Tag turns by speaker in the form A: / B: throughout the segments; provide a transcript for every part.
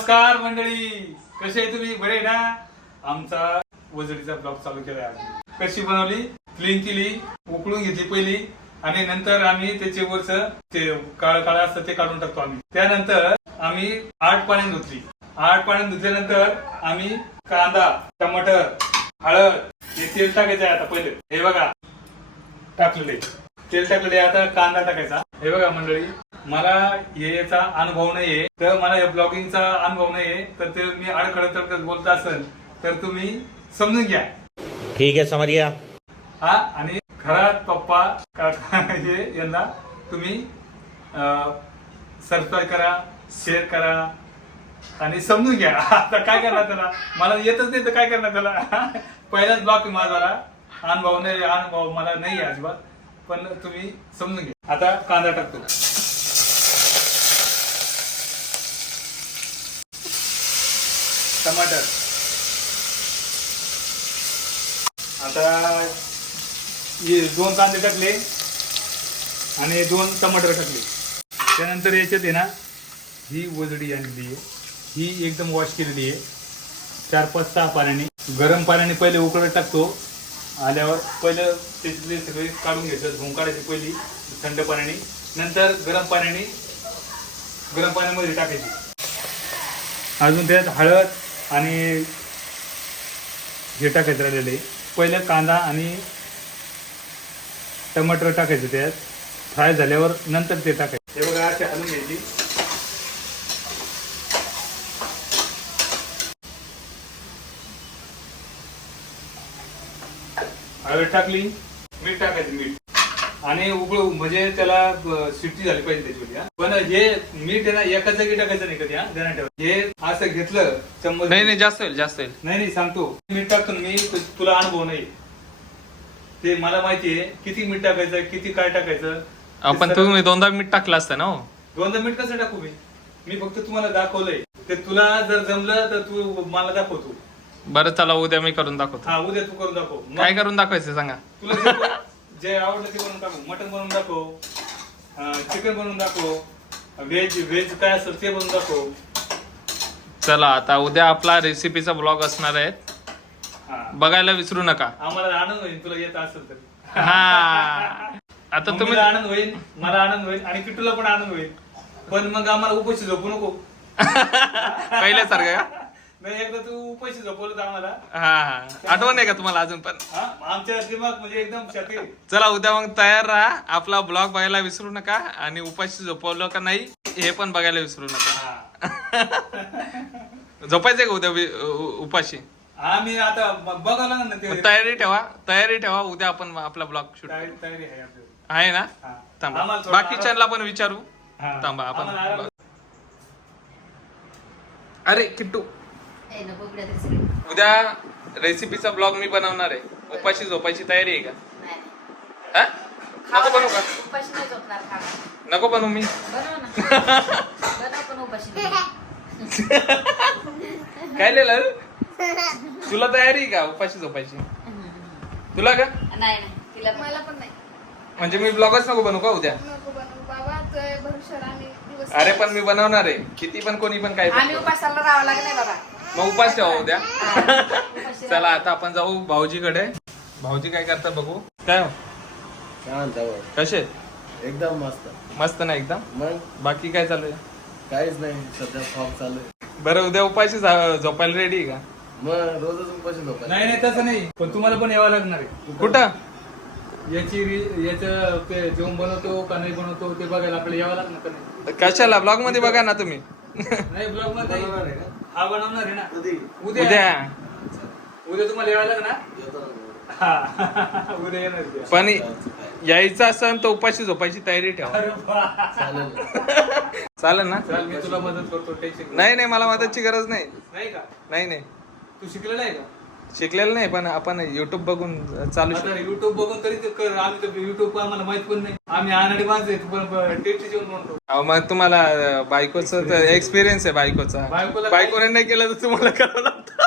A: नमस्कार मंडळी, कसे आहे तुम्ही? बरे ना? आमचा वजडीचा ब्लॉग चालू केलाय आज. कशी बनवली? क्लीन केली, उकळून घेतली पहिली आणि नंतर आम्ही त्याचे वरच ते काळ काळ असतं ते काढून टाकतो आम्ही. त्यानंतर आम्ही 8 पाण्यात धुतली. 8 पाण्यात धुतल्यानंतर आम्ही कांदा, टमाटर, हळद हे तेल टाकायचं आहे. आता पहिले हे बघा टाकलेले तेल टाकलेले. आता कांदा टाकायचा. हे बघा मंडळी, मला याचा अनुभव नाहीये, तर मला या ब्लॉगिंगचा अनुभव नाहीये, तर ते मी अडखळत बोलत असेल तर तुम्ही समजून घ्या.
B: ठीक आहे, समज गया.
A: हा, आणि घरात पप्पा काका हे यांना तुम्ही सबस्क्राईब करा, शेअर करा आणि समजून घ्या. आता काय करणार त्याला, मला येतच नाही तर काय करणार त्याला. पहिलाच ब्लॉग माझा, अनुभव मला नाही अजिबात, पण तुम्ही समजून घ्या. आता कांदा टाकतो. टमाटर. आता हे 2 कांदे टाकले आणि 2 टमाटर टाकले. त्यानंतर याच्यात आहे ना ही वजडी आणलेली आहे, ही एकदम वॉश केलेली आहे 4-5-6 पाण्याने. गरम पाण्याने पहिले उकळत टाकतो. आल्यावर पहिलं त्याच्यातले सगळे काढून घ्यायचं, धुवून काढायची पहिली थंड पाण्याने, नंतर गरम पाण्यामध्ये टाकायची. अजून त्यात हळद आणि हे टाकायचं राहिलेलं आहे. पहिलं कांदा आणि टमाटर टाकायचं, त्यात फ्राय झाल्यावर नंतर ते टाकायचं. हे बघा असे हलवून घ्यायची. हळद टाकली, मीठ टाकायचं, मीठ आणि उकळू म्हणजे त्याला शिट्टी झाली पाहिजे त्याच्यामध्ये. पण हे मीठ आहे ना एका जागी टाकायचं नाही कधी. ध्यानात ठेवा. हे असं घेतलं चम्मच.
C: नाही जास्त होईल, जास्त होईल.
A: नाही सांगतो. मीठ टाकतो मी, तुला अनुभव नाही ते मला माहितीये किती मीठ टाकायचं, किती काय टाकायचं.
C: आपण तुम्ही 2दा मीठ टाकलं असतं ना. हो,
A: 2दा मीठ कसं टाकू मी फक्त तुम्हाला दाखवलंय. ते तुला जर जमलं तर तू मला दाखवतो.
C: बरं चला, उद्या मी करून दाखवतो.
A: हा, उद्या तू करून दाखव.
C: काय करून दाखवायचं सांगा.
A: तुला जे आवडलं ते बनवून टाकू. मटन बनवून दाखव, चिकन बनवून दाखव, व्हेज काय असेल ते बनवून दाखव.
C: चला, आता उद्या आपला रेसिपीचा ब्लॉग असणार आहे, बघायला विसरू नका.
A: आम्हाला आनंद होईल तुला येत असेल तर.
C: हा, आता तुम्ही
A: आनंद होईल, मला आनंद होईल आणि किट्टूला पण आनंद होईल. पण मग आम्हाला उपाशी झोपू नको.
C: पहिल्यासारखं का?
A: नाही, एकदा तू उपाशी झोपवलं तर आम्हाला.
C: हा, आठवण आहे का तुम्हाला अजून पण?
A: आमच्या दिमाग म्हणजे एकदम शातिर.
C: चला, उद्या मग तयार राहा. आपला ब्लॉग बघायला विसरू नका आणि उपाशी झोपवलं का नाही हे पण बघायला विसरू नका. झोपायचंय का उद्या उपाशी?
A: आम्ही आता बघायला ना ते.
C: तयारी ठेवा. उद्या आपण आपला ब्लॉग शूट
A: तयारी आहे आपली.
C: आहे ना. थांबा, बाकीच्यांना पण विचारू. थांबा आपण. अरे किट्टू, उद्या रेसिपीचा ब्लॉग मी बनवणार आहे. उपाशी झोपायची तयारी आहे का? नको बनवू का? नको बनवू मी. काय लिहिलं तुला? तयारी आहे का उपाशी झोपायची? तुला का?
D: नाही तिला मला पण नाही.
C: म्हणजे मी ब्लॉगच नको बनवू का उद्या? अरे पण मी बनवणार आहे. किती पण कोणी पण काय.
D: आम्ही उपासाला राहावं लागत नाही बाबा.
C: मग उपास ठेवा उद्या. चला, आता आपण जाऊ भाऊजीकडे. भाऊजी काय करतात बघू. काय हो, कसे?
E: एकदम मस्त.
C: मस्त ना एकदम.
E: मग
C: बाकी काय चालू आहे?
E: काहीच नाही, सध्या फॉर्म चालू आहे.
C: बरं, उद्या उपाशी झोपायला रेडी आहे का?
E: मग रोजच उपाशी झोपायचं.
A: नाही तसं नाही, पण तुम्हाला पण यावं लागणार आहे.
C: कुठं?
A: याचं ते जेवण बनवतो का नाही बनवतो ते बघायला आपल्याला यावं लागणार का नाही?
C: कशाला? ब्लॉग मध्ये बघा ना तुम्ही.
A: नाही, ब्लॉग मध्ये
E: बनवणार आहे का?
A: हा बनवणार आहे ना.
E: कधी?
C: उद्या
A: तुम्हाला यावं लागणार.
E: येतो ना.
A: हा, उद्या येणार ते.
C: पण यायचं असेल तर उपाशी झोपायची तयारी ठेवा.
A: अरे वा.
E: चालेल.
C: चालेल ना?
A: चल, मी तुला मदत करतो. टेन्शन
C: नाही, मला मदतची गरज नाही.
A: नाही का?
C: नाही
A: तू शिकलेला आहे का?
C: शिकलेलं नाही, पण आपण युट्यूब बघून चालू शकतो.
A: युट्यूब बघून तरी ते कर. आम्ही तर युट्यूब आम्हाला माहित पण नाही. आम्ही अनाडी माणसं आहे, पण टेस्टी जेवण म्हणतो.
C: अहो, मग तुम्हाला बायकोचं एक्सपिरियन्स आहे. बायकोने नाही केलं तर तुम्हाला करावं लागतं.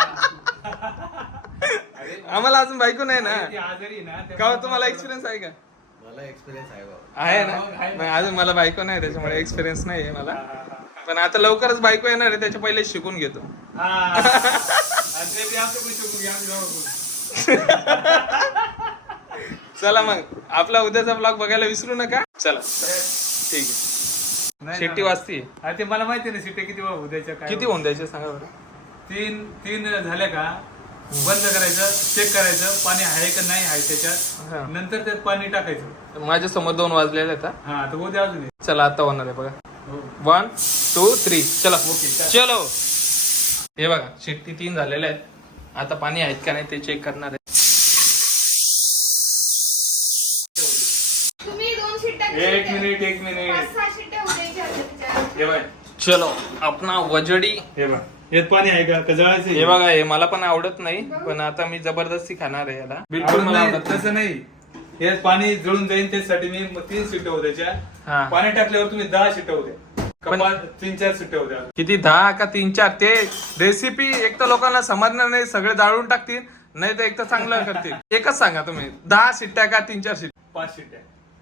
C: आम्हाला अजून बायको नाही ना. का तुम्हाला एक्सपिरियन्स आहे का?
E: मला एक्सपिरियन्स आहे बाबा.
C: आहे ना. अजून मला बायको नाही, त्याच्यामुळे एक्सपिरियन्स नाही आहे मला. पण आता लवकरच बायको येणार आहे, त्याच्या पहिले शिकून घेतो.
A: हा आणि ते बी आमचं पण शिकून घ्या, आम्ही जाऊ आपण.
C: चला मग आपला उद्याचा ब्लॉग बघायला विसरू नका. चला ठीक आहे.
A: नाही
C: शेट्टी
A: ना.
C: वाजती.
A: अरे ते मला माहिती नाही सिटे किती वाहू द्यायच्या काय
C: किती होऊन द्यायचे सांगा बरं.
A: तीन झाल्या का बंद करायचं, चेक करायचं पाणी आहे का नाही आहे
C: हा.
A: त्याच्यात, नंतर त्यात पाणी टाकायचं.
C: माझ्या समोर 2 वाजलेले आहेत.
A: हा तर उद्या अजून आहे.
C: चला आता होणार आहे बघा.
A: हो.
C: 1 2 3 चला.
A: ओके,
C: चलो. हे बघा शेट्टी 3 झालेल्या आहेत. आता पाणी आहेत का नाही ते चेक करणार आहे.
D: तुम्ही 2 शिट्ट्या
A: एक
D: कशा
A: मिनिट
D: द्या? 5-6 शिट्ट्या होऊ द्यायच्या होत्या त्याच्यात.
A: हे बाय,
C: चलो अपना वजडी.
A: हे बघ यात पाणी आहे का जळायचं
C: हे बघा हे मला पण आवडत नाही, पण आता मी जबरदस्ती खाणार आहे याला. बिलकुल मला आवडत नाही.
A: तसं नाही, यात पाणी जळून जाईल त्यासाठी मी 3 शिट्ट्या होऊ द्यायच्या.
C: हा.
A: पाणी टाकल्यावर तुम्ही 10 शिट्ट्या होऊ द्या,
C: पण-
A: 3-4 शिट्ट्या होऊ द्या.
C: किती 10 का 3-4 ते रेसिपी एक तर लोकांना समजणार नाही, सगळे जाळून टाकतील, नाही तर एक तर चांगलं करतील. एकच सांगा तुम्ही 10 शिट्ट्या का 3-4 शिट्ट्या.
A: 5 शिट्ट्या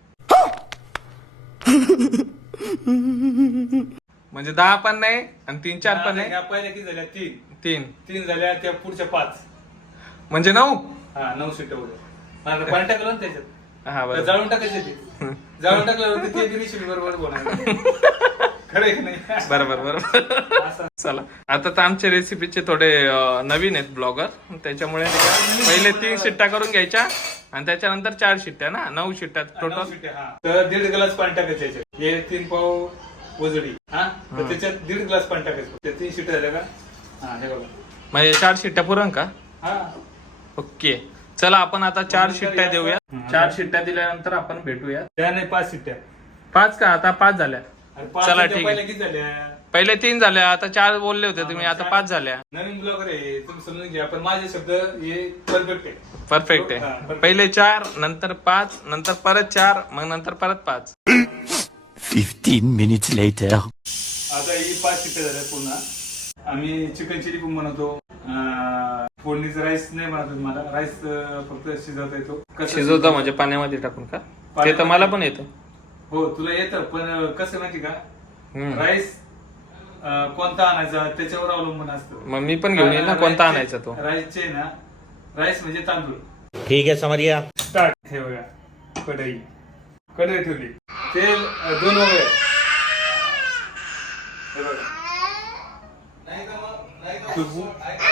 C: म्हणजे 10 पण नाही आणि 3-4 पण नाही.
A: ह्या पहिल्या किती झाल्या?
C: 3
A: 3 झाल्या, त्या पुढच्या 5.
C: म्हणजे 9.
A: हा 9 शिट्ट्या होऊ द्या. आणि पाणी टाकलं ना त्याच्यात,
C: हा
A: तर
C: बरं.
A: जाळून टाकायचे ते. जाळून टाकल्यावर ते गिरीशील बरोबर बोलायचं. खरं आहे की नाही?
C: बरोबर
A: असं.
C: चला आता तर आमचे रेसिपीचे थोडे नवीन आहेत ब्लॉगर, त्याच्यामुळे नाही का, पहिले 3 शिट्ट्या करून घ्यायच्या आणि त्याच्यानंतर 4 शिट्ट्या ना 9 शिट्ट्या
A: 9
C: टोटल.
A: शिट्ट्या, हा. तर 1.5 ग्लास पाणी टाकायचं याच्यात. हे 3 पाव वजडी, हा तर त्याच्यात 1.5 ग्लास पाणी टाकायचं. त्या 3 शिट्ट्या झाल्या का? हा हे बघा.
C: म्हणजे 4 शिट्ट्या पुरण का?
A: हा
C: ओके चला आपण आता 4 शिट्ट्या देऊया. 4 शिट्ट्या दिल्यानंतर आपण भेटूया.
A: त्या नाही 5 शिट्ट्या.
C: 5 का? आता 5 झाल्या.
A: आणि 5
C: चला,
A: शिट्ट्या
C: ठीक
A: पहिल्या
C: आहे.
A: किती झाल्या?
C: पहिले 3 झाल्या, आता 4 बोलले होते तुम्ही, आता 5 झाल्या.
A: नवीन ब्लॉगर आहे, तुम्ही समजून घ्या. पण माझे शब्द हे परफेक्ट आहे.
C: परफेक्ट
A: हा,
C: आहे.
A: perfect.
C: पहिले 4 नंतर 5 नंतर परत 4 मग नंतर परत 5.
B: 15 minutes later.
A: आता ही 5 शिट्ट्या झाल्या पूर्ण. आम्ही चिकन चिली पण बनवतो. फोडणीचा राईस नाही बनवतो. मला राईस फक्त शिजवता येतो. कसं
C: शिजवता म्हणजे पाण्यामध्ये टाकून का? ते तर मला पण येतं.
A: हो तुला येतं, पण कसं माहिती का,
C: हम्म.
A: राईस कोणता आणायचा त्याच्यावर अवलंबून असतं.
C: मग मी पण घेऊन येईल ना कोणता आणायचा तो.
A: राईसचे ना, राईस म्हणजे तांदूळ.
B: ठीक है समझ गया.
A: स्टार्ट. हे बघा कढई ठेवली, तेल 2 वगैरे. हे बघा खुशबू.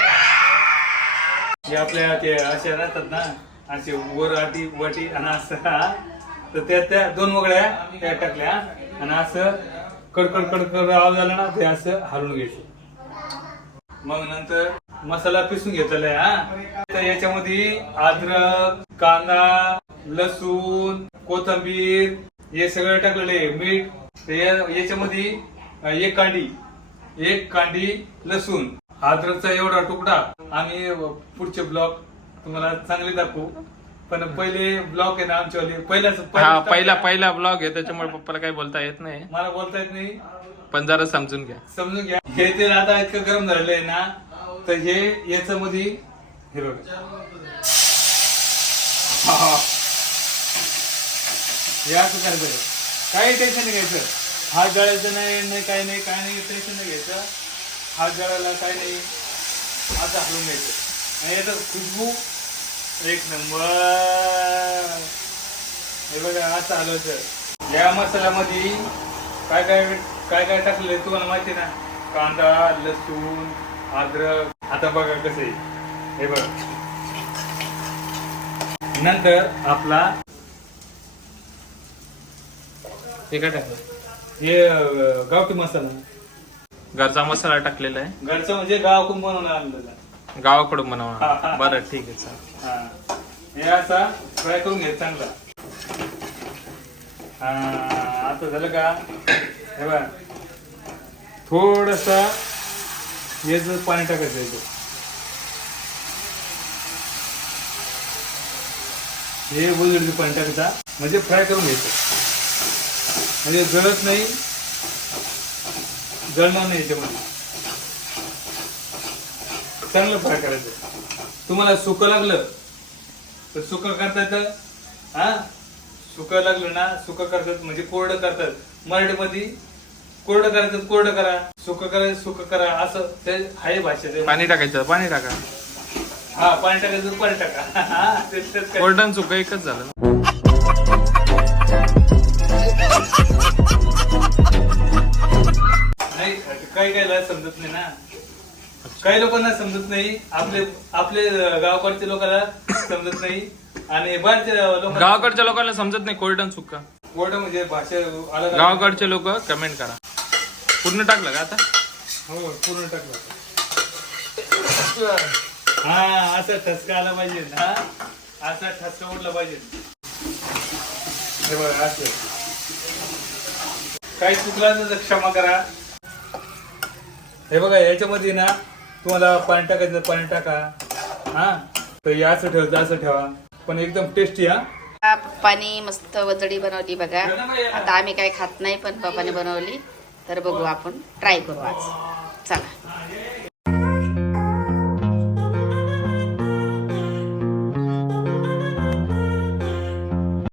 A: हे आपल्या ते अशा राहतात ना, असे वर वाटी आणि असं, हा. तर त्या 2 वगळ्या त्या टाकल्या आणि असं कडकड कडकड आवाज झाला ना, ते असं हलवून घ्यायचं. मग नंतर मसाला पिसून घेतलेला आहे. हा तर याच्यामध्ये अद्रक, कांदा, लसूण, कोथिंबीर हे सगळं टाकलेलं आहे. मीठ. तर याच्यामध्ये 1 कांडी लसूण, अद्रकचा एवढा तुकडा. आम्ही पुढचे ब्लॉग तुम्हाला चांगले दाखवू, पण पहिले ब्लॉग आहे ना आमच्यावाले
C: हा पहिला ब्लॉग आहे, त्याच्यामुळे पप्पाला काही बोलता येत नाही,
A: मला बोलता येत नाही,
C: पण जरा समजून घ्या.
A: समजून घ्या. हे तेल आता इतकं गरम झालेलं आहे ना, तर हे याच्यामध्ये हे बघा, हे असं करायचं. काही टेन्शन नाही घ्यायचं. हात जळायचं नाही, काही नाही टेन्शन नाही घ्यायचं. हात जळायला काही नाही, असं हलवून घ्यायचं. आणि याचा खुशबू 1 नंबर. हे बघा असं हलवायचं. या मसाल्यामध्ये काय काय टाकलेलं आहे तुम्हाला माहिती ना, कांदा, लसूण, अद्रक. आता बघा कसं आहे, हे बघा. नंतर आपला
C: हे काय टाकलं?
A: हे गावठी मसाला,
C: घरचा मसाला टाकलेला आहे,
A: घरचं म्हणजे गावाकडून बनवून आणलेला.
C: गावाकडून बनवा. बरं ठीक आहे चल.
A: हा हे असा फ्राय करून घ्यायचं चांगला. हा आता झालं का, हे बघा थोडसा याच पाणी टाकायचं याचं. हे बोलले पाणी टाकायचा म्हणजे फ्राय करून घ्यायचं, म्हणजे जळत नाही, जळणार नाही. याच्यामध्ये चांगलं फ्राय करायचं. तुम्हाला सुकं लागलं तर सुकं करता येतं. हा सुकं लागलं ना, सुकं करतात म्हणजे कोरडं करतात. मराठीमध्ये कोरडं करायचं कोरडं करा, सुकं करायचं सुकं करा, असं ते आहे भाषेत.
C: पाणी टाकायचं पाणी टाका.
A: हा पाणी टाकायचं पाणी टाका. हा, तेच काय.
C: कोरडन सुक एकच झालं ना.
A: नाही काही काहीला समजत नाही ना, काही लोकांना समजत नाही, आपले गावाकडच्या लोकांना समजत नाही आणि बाहेरच्या लोकांना.
C: गावाकडच्या लोकांना समजत नाही कोरडन सुका.
A: कोरडं म्हणजे भाषा अलग.
C: गावाकडचे लोक कमेंट करा. पूर्ण टाकलं का आता?
A: हो पूर्ण टाकलं. हा असं ठसका आला पाहिजे ना, असा ठसका उडला पाहिजे. हे बघा असं काही चुकलं तर क्षमा करा. हे बघा याच्यामध्ये ना तुम्हाला पाणी टाकायचं पाणी टाका. हा तर हे असं ठेवायचं असं ठेवा, पण एकदम टेस्टी. हा
F: पप्पानी मस्त वजडी बनवली बघा. आता आम्ही काही खात नाही पण पप्पाने बनवली, तर बघू आपण ट्राय करू आज. चला.